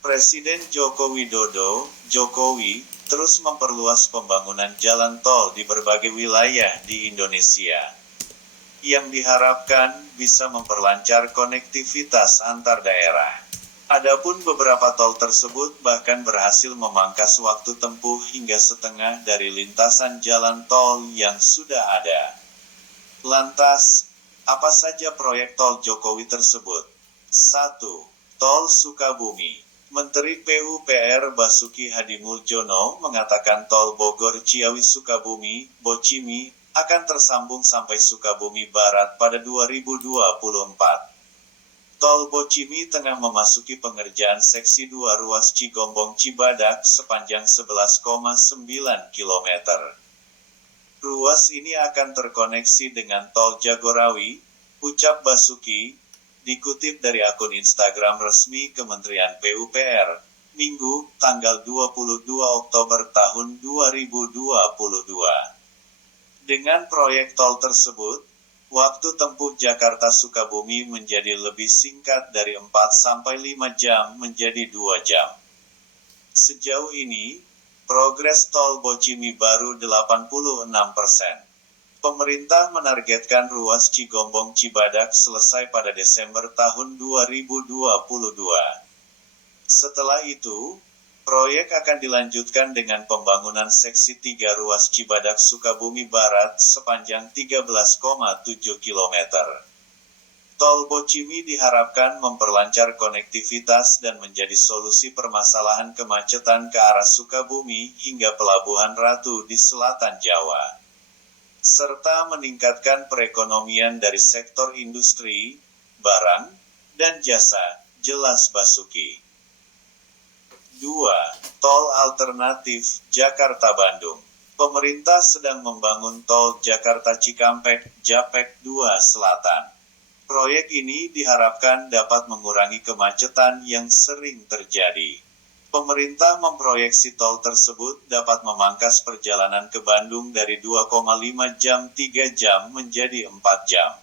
Presiden Joko Widodo, Jokowi, terus memperluas pembangunan jalan tol di berbagai wilayah di Indonesia, yang diharapkan bisa memperlancar konektivitas antar daerah. Adapun beberapa tol tersebut bahkan berhasil memangkas waktu tempuh hingga setengah dari lintasan jalan tol yang sudah ada. Lantas, apa saja proyek tol Jokowi tersebut? 1. Tol Sukabumi. Menteri PUPR Basuki Hadimuljono mengatakan tol Bogor-Ciawi Sukabumi, Bocimi, akan tersambung sampai Sukabumi Barat pada 2024. Tol Bocimi tengah memasuki pengerjaan seksi 2 ruas Cigombong Cibadak sepanjang 11,9 km. Ruas ini akan terkoneksi dengan tol Jagorawi, ucap Basuki, dikutip dari akun Instagram resmi Kementerian PUPR, Minggu, tanggal 22 Oktober tahun 2022. Dengan proyek tol tersebut, waktu tempuh Jakarta-Sukabumi menjadi lebih singkat dari 4-5 jam menjadi 2 jam. Sejauh ini, progres tol Bocimi baru 86%. Pemerintah menargetkan ruas Cigombong Cibadak selesai pada Desember tahun 2022. Setelah itu, proyek akan dilanjutkan dengan pembangunan seksi 3 ruas Cibadak Sukabumi Barat sepanjang 13,7 km. Tol Bocimi diharapkan memperlancar konektivitas dan menjadi solusi permasalahan kemacetan ke arah Sukabumi hingga Pelabuhan Ratu di selatan Jawa, serta meningkatkan perekonomian dari sektor industri, barang, dan jasa, jelas Basuki. 2. Tol alternatif Jakarta-Bandung. Pemerintah sedang membangun tol Jakarta-Cikampek, Japek 2 Selatan. Proyek ini diharapkan dapat mengurangi kemacetan yang sering terjadi. Pemerintah memproyeksi tol tersebut dapat memangkas perjalanan ke Bandung dari 2,5 jam 3 jam menjadi 4 jam.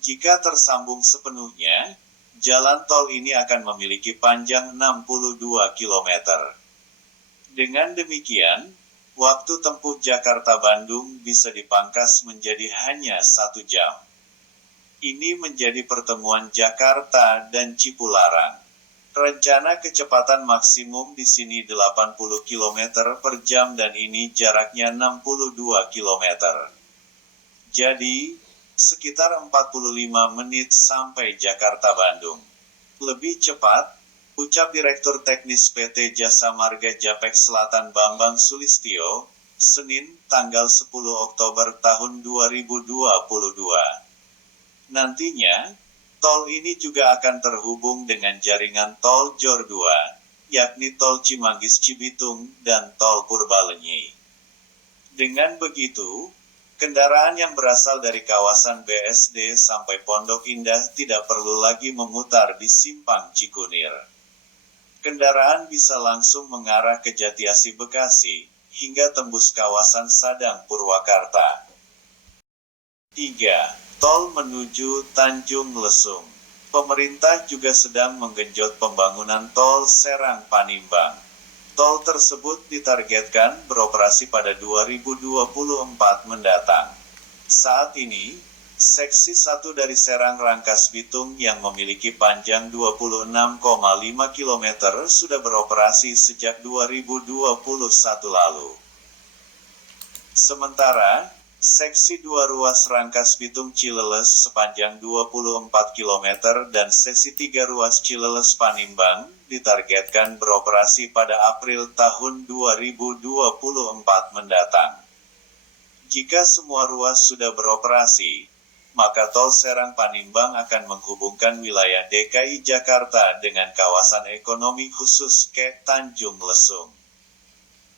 Jika tersambung sepenuhnya, jalan tol ini akan memiliki panjang 62 km. Dengan demikian, waktu tempuh Jakarta-Bandung bisa dipangkas menjadi hanya 1 jam. Ini menjadi pertemuan Jakarta dan Cipularang. Rencana kecepatan maksimum di sini 80 km per jam dan ini jaraknya 62 km. Jadi, sekitar 45 menit sampai Jakarta-Bandung. Lebih cepat, ucap Direktur Teknis PT Jasa Marga Japek Selatan Bambang Sulistyo, Senin, tanggal 10 Oktober tahun 2022. Nantinya, tol ini juga akan terhubung dengan jaringan tol Jor 2, yakni tol Cimanggis-Cibitung dan tol Purbalenyi. Dengan begitu, kendaraan yang berasal dari kawasan BSD sampai Pondok Indah tidak perlu lagi memutar di Simpang Cikunir. Kendaraan bisa langsung mengarah ke Jatiasi Bekasi, hingga tembus kawasan Sadang Purwakarta. 3. Tol menuju Tanjung Lesung. Pemerintah juga sedang menggenjot pembangunan tol Serang-Panimbang. Tol tersebut ditargetkan beroperasi pada 2024 mendatang. Saat ini, seksi 1 dari Serang Rangkas Bitung yang memiliki panjang 26,5 km sudah beroperasi sejak 2021 lalu. Sementara, seksi 2 ruas Rangkas Bitung Cileles sepanjang 24 km dan seksi 3 ruas Cileles Panimbang ditargetkan beroperasi pada April tahun 2024 mendatang. Jika semua ruas sudah beroperasi, maka tol Serang Panimbang akan menghubungkan wilayah DKI Jakarta dengan kawasan ekonomi khusus Ke Tanjung Lesung.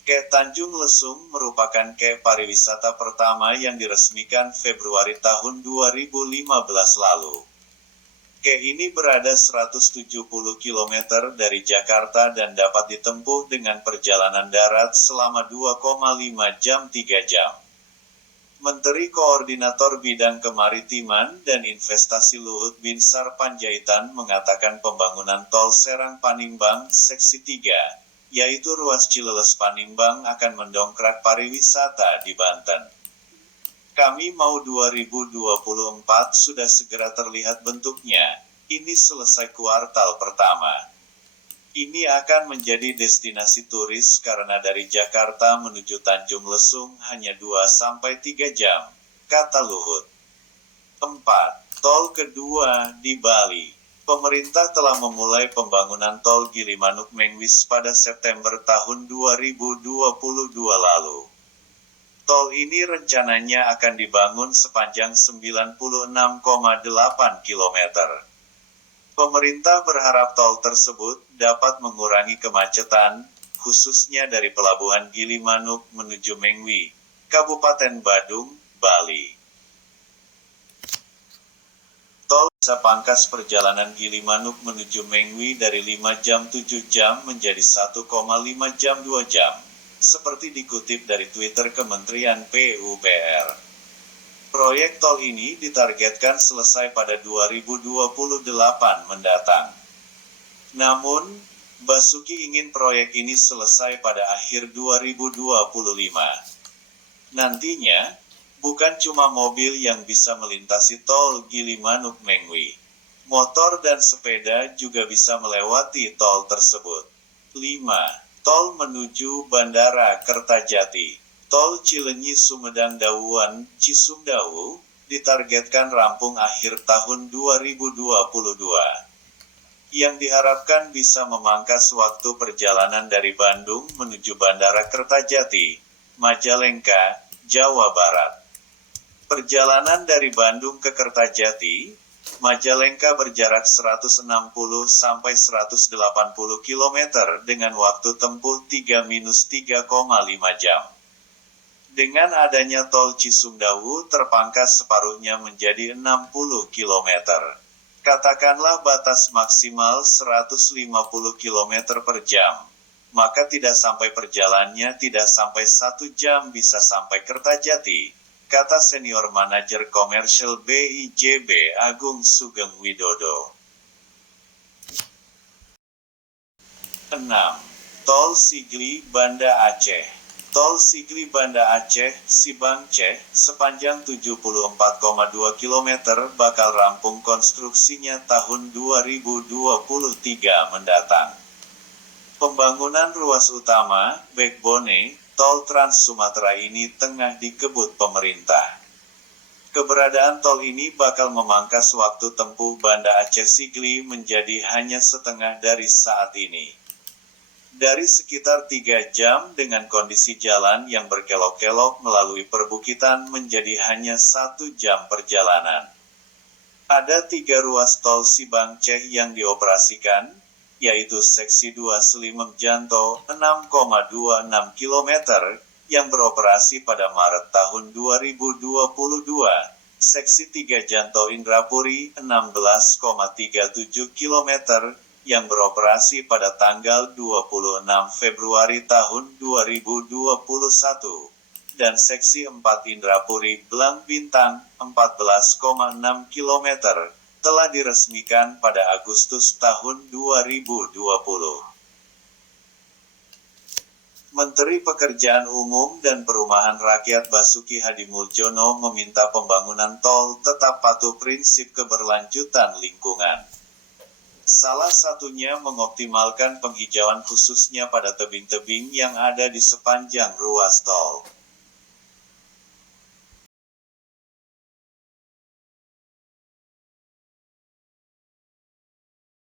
Ke Tanjung Lesung merupakan ke pariwisata pertama yang diresmikan Februari tahun 2015 lalu. Ke ini berada 170 km dari Jakarta dan dapat ditempuh dengan perjalanan darat selama 2,5 jam 3 jam. Menteri Koordinator Bidang Kemaritiman dan Investasi Luhut Binsar Panjaitan mengatakan pembangunan Tol Serang Panimbang Seksi 3, yaitu ruas Cileles Panimbang akan mendongkrak pariwisata di Banten. Kami mau 2024 sudah segera terlihat bentuknya, ini selesai kuartal pertama. Ini akan menjadi destinasi turis karena dari Jakarta menuju Tanjung Lesung hanya 2-3 jam, kata Luhut. 4. Tol kedua di Bali. Pemerintah telah memulai pembangunan tol Gilimanuk-Mengwis pada September tahun 2022 lalu. Tol ini rencananya akan dibangun sepanjang 96,8 km. Pemerintah berharap tol tersebut dapat mengurangi kemacetan, khususnya dari Pelabuhan Gilimanuk menuju Mengwi, Kabupaten Badung, Bali. Tol bisa pangkas perjalanan Gilimanuk menuju Mengwi dari 5 jam 7 jam menjadi 1,5 jam 2 jam, seperti dikutip dari Twitter Kementerian PUPR. Proyek tol ini ditargetkan selesai pada 2028 mendatang. Namun, Basuki ingin proyek ini selesai pada akhir 2025. Nantinya, bukan cuma mobil yang bisa melintasi tol Gilimanuk-Mengwi. Motor dan sepeda juga bisa melewati tol tersebut. 5. Tol menuju Bandara Kertajati. Tol Cilenyi-Sumedang Dawuan, Cisumdawu, ditargetkan rampung akhir tahun 2022. Yang diharapkan bisa memangkas waktu perjalanan dari Bandung menuju Bandara Kertajati, Majalengka, Jawa Barat. Perjalanan dari Bandung ke Kertajati, Majalengka berjarak 160-180 km dengan waktu tempuh 3-3,5 jam. Dengan adanya tol Cisumdawu terpangkas separuhnya menjadi 60 km. Katakanlah batas maksimal 150 km per jam. Maka tidak sampai perjalanannya tidak sampai 1 jam bisa sampai Kertajati, kata senior manajer komersial BIJB Agung Sugeng Widodo. 6. Tol Sigli Banda Aceh. Tol Sigli Banda Aceh, Sibangceh, sepanjang 74,2 km bakal rampung konstruksinya tahun 2023 mendatang. Pembangunan ruas utama, backbone, tol Trans Sumatera ini tengah dikebut pemerintah. Keberadaan tol ini bakal memangkas waktu tempuh Banda Aceh Sigli menjadi hanya setengah dari saat ini. Dari sekitar 3 jam dengan kondisi jalan yang berkelok-kelok melalui perbukitan menjadi hanya 1 jam perjalanan. Ada 3 ruas tol Sibangceh yang dioperasikan, yaitu Seksi 2 Slimem Janto 6,26 km, yang beroperasi pada Maret tahun 2022, Seksi 3 Janto Indrapuri 16,37 km, yang beroperasi pada tanggal 26 Februari tahun 2021, dan Seksi 4 Indrapuri Blang Bintang 14,6 km, telah diresmikan pada Agustus tahun 2020. Menteri Pekerjaan Umum dan Perumahan Rakyat Basuki Hadimuljono meminta pembangunan tol tetap patuh prinsip keberlanjutan lingkungan. Salah satunya mengoptimalkan penghijauan khususnya pada tebing-tebing yang ada di sepanjang ruas tol.